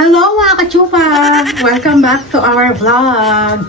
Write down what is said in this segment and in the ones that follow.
Hello mga kachupa! Welcome back to our vlog!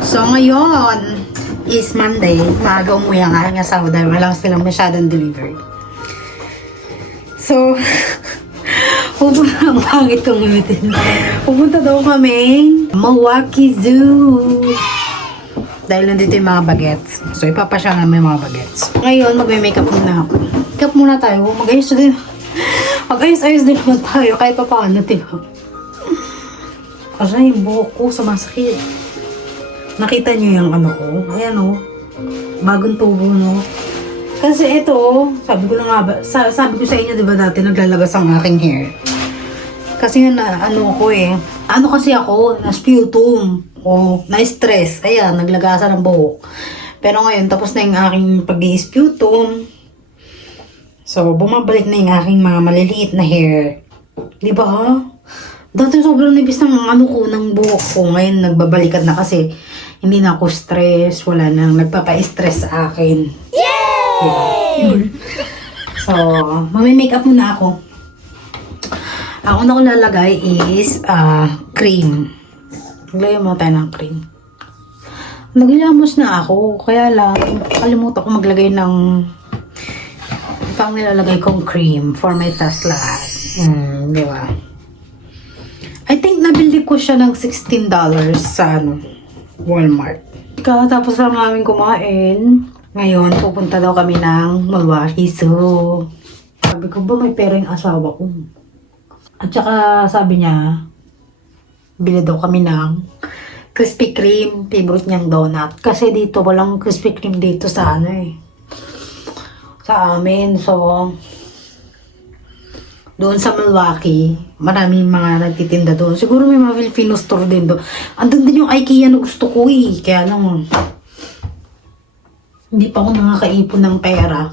So ngayon is Monday. Maaga umuwi ang aking asawa dahil wala silang masyadong delivery. So, pupunta daw kami Milwaukee Zoo. Dahil nandito yung mga bagets. So, ipapasya namin yung mga bagets. Ngayon, magme-makeup muna ako. Makeup muna tayo. Mag-ayos-ayos din naman tayo kahit pa paano, diba? Kasi yung buhok ko sumasakit. Nakita niyo yung ano ko? Ayan o. Bagong tubo, no? Kasi ito, sabi ko na nga ba, sabi ko sa inyo, diba dati naglalagas ang aking hair. Kasi ano ko eh. Ano kasi ako, na-sputum. O, na-stress. Ayan, naglagasan ng buhok. Pero ngayon, tapos na yung aking pag-i-sputum. So, bumabalik na yung aking mga maliliit na hair. Di ba? Dati sobrang nipis ng ano ko, ng buhok ko. Ngayon, nagbabalikan na kasi hindi na ako stress. Wala nang nagpapa-stress sa akin. Yay! Diba? So, mami-makeup muna ako. Ang una ko lalagay is cream. Maglagay muna tayo ng cream. Naglilamos na ako. Kaya lang, kalimutan ko maglagay ng pang nilalagay kong cream for my tas lahat. Di ba? I think nabili ko siya ng $16 sa Walmart. Tapos lang namin kumain. Ngayon, pupunta daw kami ng Milwaukee Zoo. Sabi ko ba may pera yung asawa ko? At saka sabi niya, bili daw kami ng Krispy Kreme, favorite niyang donut. Kasi dito, walang Krispy Kreme dito sa sa amin. So, doon sa Milwaukee, maraming mga nagtitinda doon. Siguro may mga Filipino store din doon. Andun din yung IKEA na gusto ko eh. Kaya lang, hindi pa ako nakakaipon ng pera.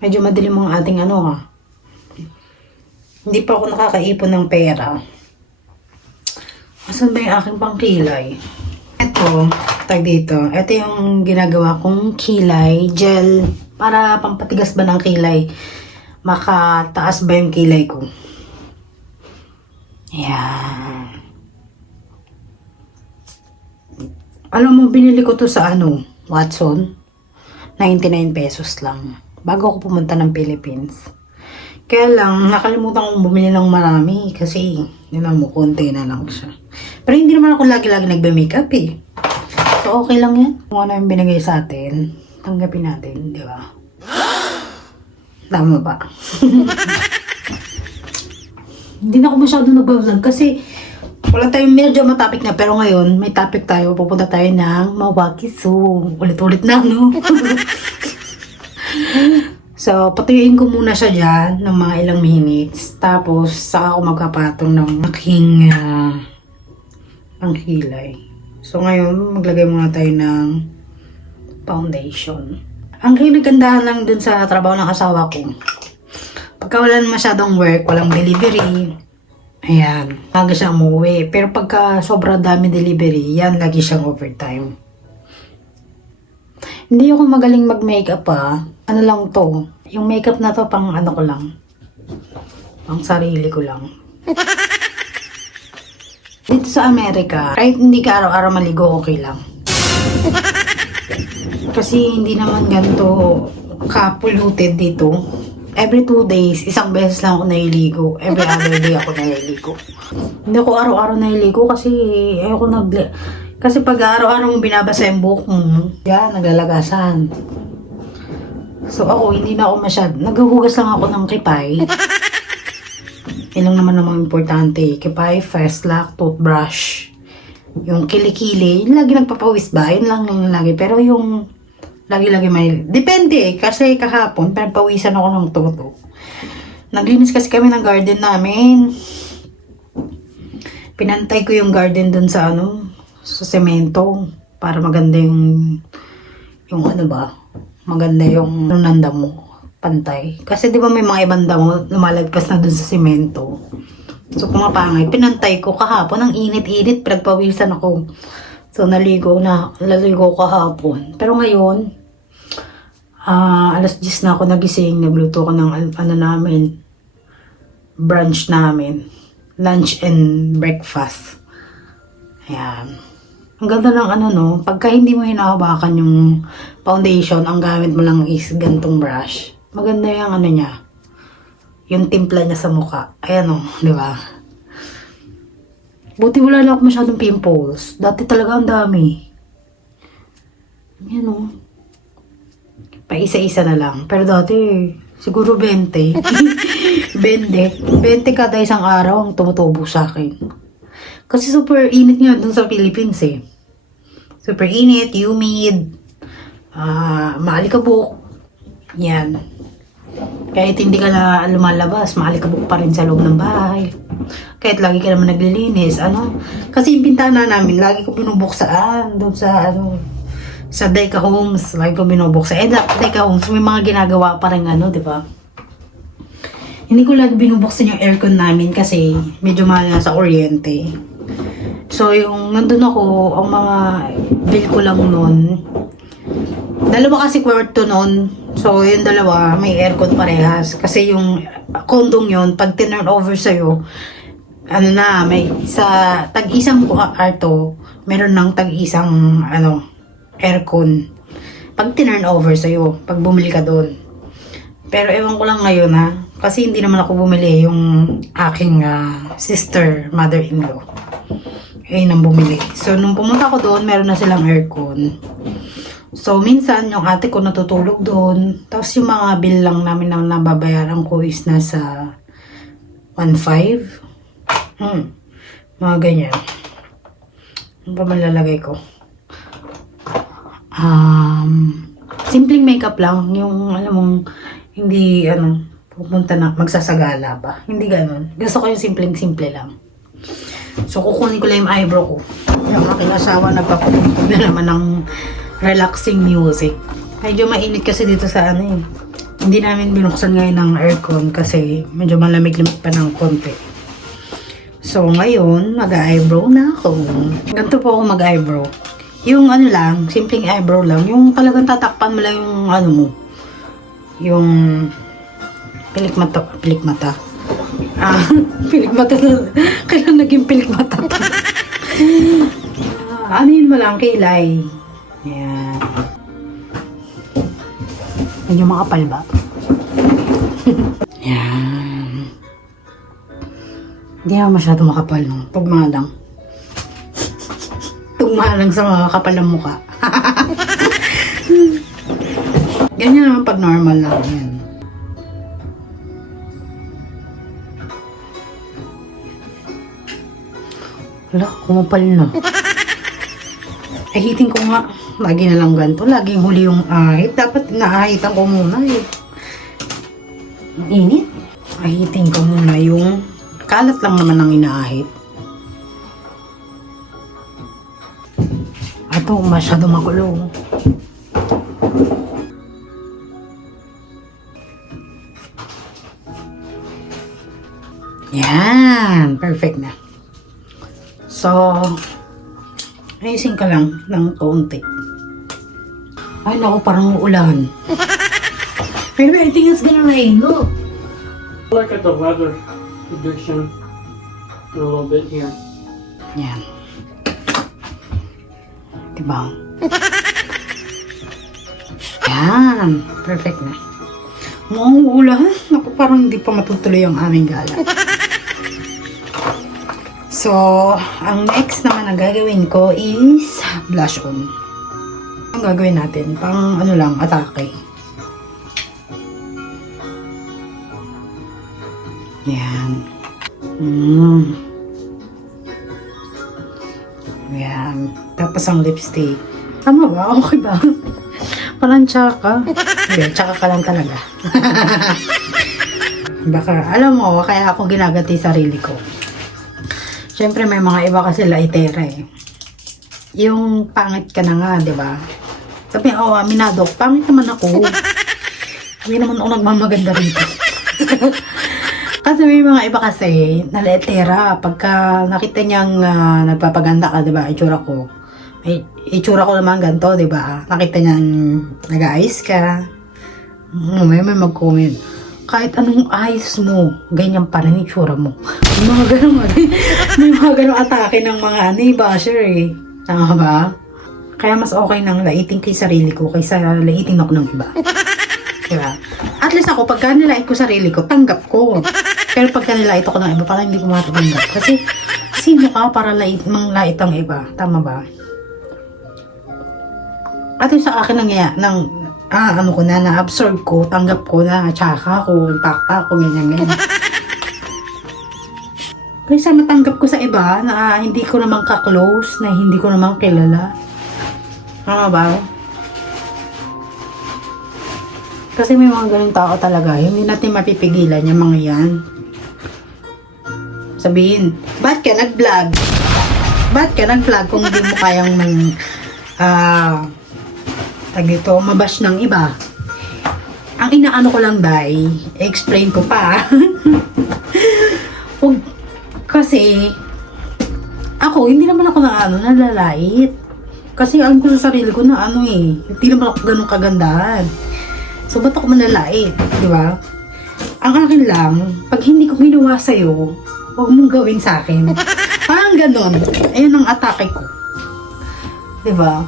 Medyo madilim ang ating Hindi pa ako nakakaipon ng pera. Asan ba yung aking pangkilay? Ito, tag dito. Ito yung ginagawa kong kilay gel para pampatigas ba ng kilay. Makataas ba yung kilay ko? Ayan. Alam mo, binili ko to sa Watson. 99 pesos lang. Bago ako pumunta ng Philippines. Kaya lang, nakalimutan kong bumili ng marami kasi, konti na lang siya. Pero hindi naman ako lagi-lagi nagbe-makeup eh. So, okay lang yan. Kung ano yung binigay sa atin, tanggapin natin, di ba? Tama ba? Hindi na ako masyado nag-vlog kasi wala tayong medyo matapik na. Pero ngayon, may topic tayo. Pupunta tayo ng Milwaukee Zoo. Ulit-ulit na, no? So, patuyuin ko muna siya dyan ng mga ilang minutes. Tapos, saka ako magpapatong ng aking ang kilay. So, ngayon, maglagay muna tayo ng foundation. Ang kinagandahan lang dun sa trabaho ng asawa ko. Pagka wala masyadong work, walang delivery, ayan, lagi siya umuwi. Pero pagka sobrang dami delivery, yan, lagi siyang overtime. Hindi ako magaling mag-makeup Ano lang to? Yung makeup na to pang ko lang. Pang sarili ko lang. Dito sa Amerika, kahit hindi ka araw-araw maligo, okay lang. Kasi hindi naman ganito ka-polluted dito. Every 2 days, isang beses lang ako nahiligo. Every other day ako nahiligo. Hindi ako araw-araw nahiligo kasi ayoko kasi pag araw-araw mong binabasa yung buhok mo, yan, naglalagasan. So ako, hindi na ako naghuhugas lang ako ng kipay. Yan lang naman namang importante. Kipay, Festlock, toothbrush. Yung kilikili, yung lagi nagpapawis ba? Yun lang yung lagi. Pero yung lagi-lagi may... Depende kasi kahapon, pinagpawisan ako ng toto. Naglinis kasi kami ng garden namin. Pinantay ko yung garden dun sa sa semento para maganda yung maganda yung nanda mo, pantay. Kasi di ba may mga ibang damo lumalagpas na dun sa semento. So pumapangay, pinantay ko kahapon, ang init-init, pinagpawisan ako. So naligo kahapon. Pero ngayon, alas 10 na ako nagising, nagluto ko ng namin, brunch namin. Lunch and breakfast. Ayan. Ang ganda ng ano no, pagka hindi mo hinahawakan yung foundation, ang gamit mo lang is gantong brush. Maganda yung ano niya. Yung timpla niya sa mukha. Ayan o, di ba? Buti wala na ako masyadong pimples. Dati talaga ang dami. Ayan o. Paisa-isa na lang. Pero dati, siguro 20. 20 kada isang araw ang tumutubo sa akin. Kasi super init nga dun sa Philippines eh. Super init, humid, maalikabok. Yan. Kahit hindi ka na lumalabas, maalikabok pa rin sa loob ng bahay. Kahit lagi ka naman naglilinis, Kasi yung bintana namin, lagi ko binubuksaan doon sa, sa Deca Homes. Lagi ko binubuksan. Deca Homes, may mga ginagawa pa rin di ba? Hindi ko lagi binubuksan yung aircon namin kasi medyo mahal na sa kuryente. So, yung nandun ako, ang mga bill ko lang nun, dalawa kasi kwarto nun. So, yung dalawa, may aircon parehas. Kasi yung kondong yun, pag tinurn over sa'yo, may tag-isang kwarto, meron ng tag-isang, aircon. Pag tinurn over sa'yo, pag bumili ka doon. Pero ewan ko lang ngayon kasi hindi naman ako bumili, yung aking sister, mother-in-law. Nang bumili. So, nung pumunta ko doon, meron na silang aircon. So, minsan, yung ate ko natutulog doon. Tapos, yung mga bill lang namin na nababayaran ko is nasa 1.5. Mga ganyan. Ano pa malalagay ko? Simpleng makeup lang. Yung, alam mong, hindi, pupunta na, magsasagala ba? Hindi ganun. Gusto ko yung simpleng-simple lang. So, kukunin ko lang yung eyebrow ko. Yung aking asawa, nagpapatungkog na naman ng relaxing music. Medyo mainit kasi dito sa Hindi namin binuksan ngayon ng aircon kasi medyo malamig-lamig pa ng konti. So, ngayon, mag-eyebrow na ako. Ganito po ako mag-eyebrow. Yung lang, simpleng eyebrow lang. Yung talagang tatakpan mo lang yung mo. Yung pilikmata. Pilikmata kailan naging pilikmata yun mo lang, kilay. Yan. Medyo makapal ba? Yan. Hindi na masyado makapal, no? Tugma lang. Tugma lang sa mga kapal ng mukha. Ganyan naman pag normal lang. Yan. Wala, kumapal na. Ahitin ko nga. Lagi na lang ganito. Laging huli yung ahit. Dapat naahitan ko muna eh. Ang init. Ahitin ko muna yung kalat lang naman ang inaahit. Ito, masyado magulo. Yan. Perfect na. So, ayusin ka lang ng kaunti. Ay, naku, parang uulan. Pero I think it's gonna rain. Look. Look at the weather prediction in a little bit here. Yan. Diba? Yan. Perfect na. Mukhang uulan. Naku, parang hindi pa matutuloy ang aming gala. So, ang next naman na gagawin ko is blush on. Ang gagawin natin, pang lang, atake. Yan. Yan. Tapos ang lipstick. Tama ba? Okay ba? Parang tsaka. Hindi, tsaka ka lang talaga. Baka, alam mo, kaya ako ginagati sarili ko. Siyempre, may mga iba kasi laitera eh. Yung pangit ka na nga, di ba? Sabi, aminado, pangit naman ako. Hindi naman ako nagmamaganda rito. Kasi may mga iba kasi na laitera. Pagka nakita niyang nagpapaganda ka, di ba? Itsura ko naman ganito, di ba? Nakita niyang nag-ayos ka. May mag-comment. kahit anong ayos mo, ganyan pa rin itsura mo. May mga ganong atake ng mga basher eh. Tama ba? Kaya mas okay nang laitin ko yung sarili ko kaysa laitin ako ng iba. Diba? At least ako, pagka nilait ko sarili ko, tanggap ko. Pero pagka nilait ako ng iba, parang hindi ko matatanggap. Kasi, sino ka para manglait ang iba? Tama ba? At yung sa akin na-absorb ko, tanggap ko na, tsaka ko, takta ko, ganyan. Kaysa matanggap ko sa iba na hindi ko naman ka-close, na hindi ko naman kilala. Tama ba? Kasi may mga ganun tao talaga, hindi natin mapipigilan yung mga yan. Sabihin, ba't ka nag-vlog? Ba't ka nag-vlog kung hindi mo kayang mabash ng iba? Ang inaano ko lang, explain ko pa. Kasi, ako, hindi naman ako nalalait. Kasi alam ko sa sarili ko na hindi naman ako ganun kagandahan. So, ba't ako manlalait? Di ba? Ang akin lang, pag hindi ko ginawa sa'yo, huwag mong gawin sa akin. Parang ganun. Ayun ang atake ko. Di ba?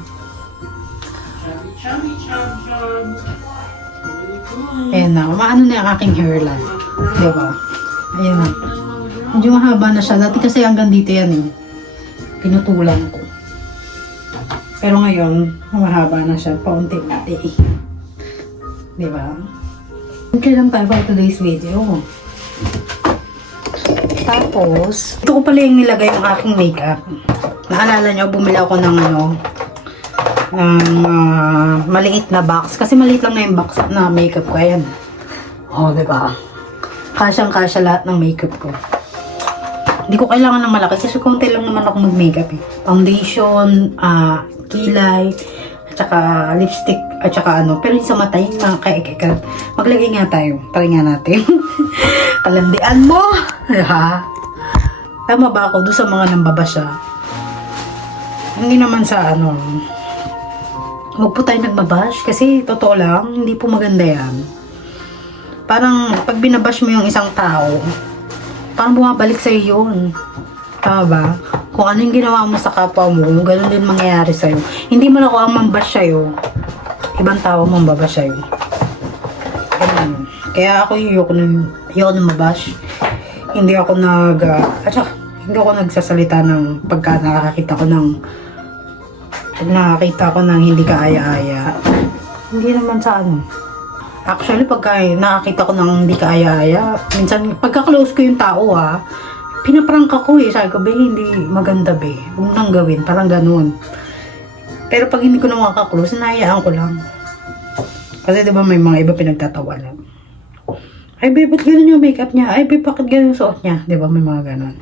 Ayan na, umaano na yung aking hairline. Di ba? Ayan na. Medyo mahaba na siya. Dati kasi hanggang dito yan eh. Pinutulan ko. Pero ngayon, mahaba na siya. Paunti-unti eh. Di ba? Okay lang tayo for today's video. Tapos, ito ko pala yung nilagay yung aking makeup. Naalala nyo, bumili ako ng maliit na box. Kasi maliit lang na yung box na makeup ko. Ayan. O, diba? Kasyang-kasya lahat ng makeup ko. Hindi ko kailangan ng malaki kasi konti lang naman ako mag-makeup eh. Foundation, kilay, at saka lipstick, at saka Pero yung sa mata, yung mga kaikikat. Maglagay nga tayo. Try nga natin. Kalandian mo! Ha? Tama ba ako doon sa mga nambabasya? Hindi naman sa huwag po tayo nagbabash kasi totoo lang, hindi po maganda yan. Parang pag binabash mo yung isang tao, parang bumabalik sa'yo yun. Tama ba? Kung ano yung ginawa mo sa kapwa mo, ganun din mangyayari sa'yo. Hindi man ako ang mambash sa'yo, ibang tao mambabash sa'yo. Ganun. Kaya ako ayoko nang mabash. Hindi ako hindi ako nagsasalita ng pagka nakakita ko ng hindi ka aya-aya. Hindi naman sa Actually, pagka nakakita ko ng hindi ka aya-aya, minsan, pagka-close ko yung tao pinaprank ako sabi ko, hindi maganda huwag mo nang gawin, parang ganun. Pero pag hindi ko na makaka-close, nahayaan ko lang. Kasi diba may mga iba pinagtatawanan. Ay, babe, ba't ganun yung makeup niya? Ay, babe, bakit ganun yung suot niya? Diba may mga ganun.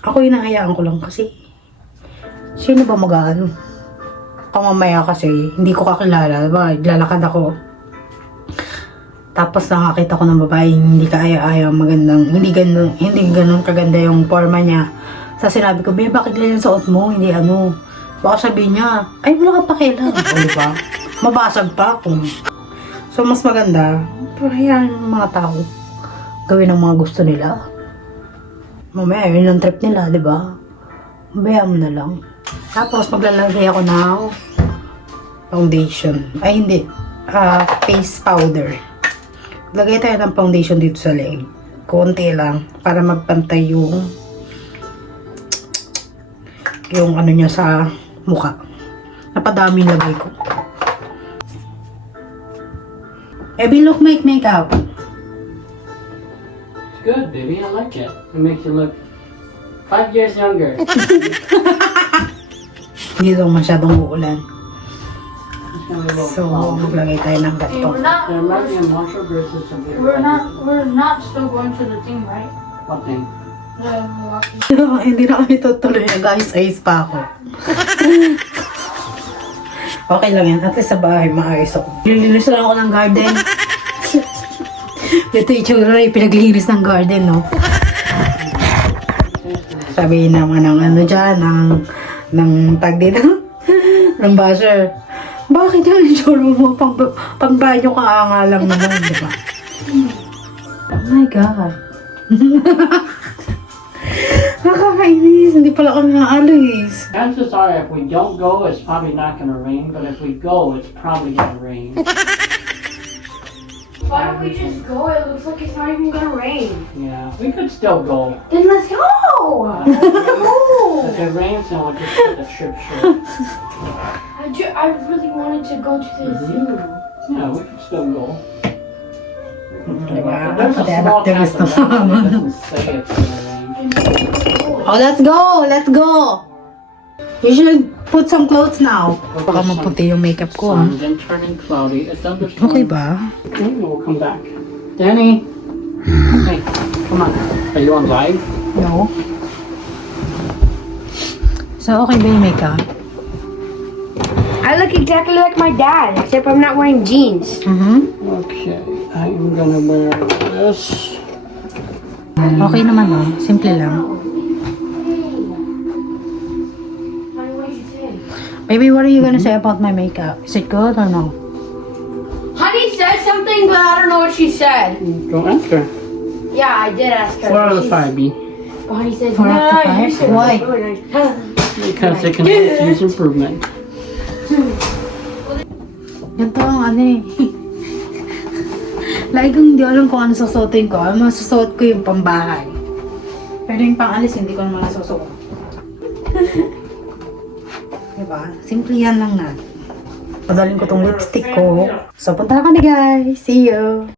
Ako hinahayaan ko lang kasi sino ba pamamaya kasi hindi ko kakilala, diba? Lalakad ako. Tapos nakakita ko ng babae, hindi ka aya-aya, magandang, hindi ganun kaganda yung forma niya. Sa sinabi ko, babe, bakit ganyan suot mo? Hindi baka sabihin niya, ay, wala ka pakialam. O, diba? Mabasag pa ako. So, mas maganda, pero hayaan yung mga tao gawin ang mga gusto nila. Mamaya, yun ang trip nila, diba? Bayaan mo na lang. Tapos, maglalagay ako ng foundation. Ay, hindi. Face powder. Lagay tayo ng foundation dito sa leeg. Konti lang. Para magpantay yung niya sa mukha. Napadami lagay ko. Abby, look, make makeup. It's good, baby. I like it. It makes you look 5 years younger. Hindi daw masyadong uulan. So, maglagay tayo ng Hey, gato. There might be a Marshall versus something. we're not still going to the thing, right? What thing? The Milwaukee. Hindi na kami tutuloy. Nag-ayos-ayos pa ako. Okay lang yan. At least sa bahay, maayos ako. Nilinis lang ako ng garden. Ito yung tsura, pinaglinis ng garden, no? Sabihin naman ng dyan, ng tag dito, ng basher. Bakit yan? Tsura mo, pang banyo ka nga lang naman, di ba? Oh my God. Nakakainis. Hindi pala kami naalis. Chances are, if we don't go, it's probably not gonna rain. But if we go, it's probably gonna rain. Why don't we just go? It looks like it's not even gonna rain. Yeah, we could still go. Then let's go! If it rains, then we'll just put the trip short. I really wanted to go to the zoo. Yeah, we could still go. Diba? There's a Pati small anak chance gusto of rain, but mo. it doesn't say it's gonna rain. Oh, let's go! Let's go! You should put some clothes now. Baka maputi yung makeup ko, ah. Sun, then turning cloudy. It's understandable. Okay ba? Maybe we'll come back. Danny! Hey, come on. Are you on live? No. So, okay ba yung makeup? I look exactly like my dad, except I'm not wearing jeans. Okay, I am gonna wear this. Okay naman, oh. Simple lang. Baby, what are you gonna say about my makeup? Is it good or no? Honey said something, but I don't know what she said. Don't ask her. Yeah, I did ask her. 4 out of 5, B. But Honey said, 4 out of "No, you 5? said Why? really nice." Because it can use improvement. Ganito ang ano eh. Lagi kong hindi alam kung ano susuotin ko. Ang masusuot ko yung pambahay. Pero yung pang-alis, hindi ko naman nasusuot. Diba? Simple yan lang na. Padalin ko tong lipstick ko. So, punta ka na guys. See you!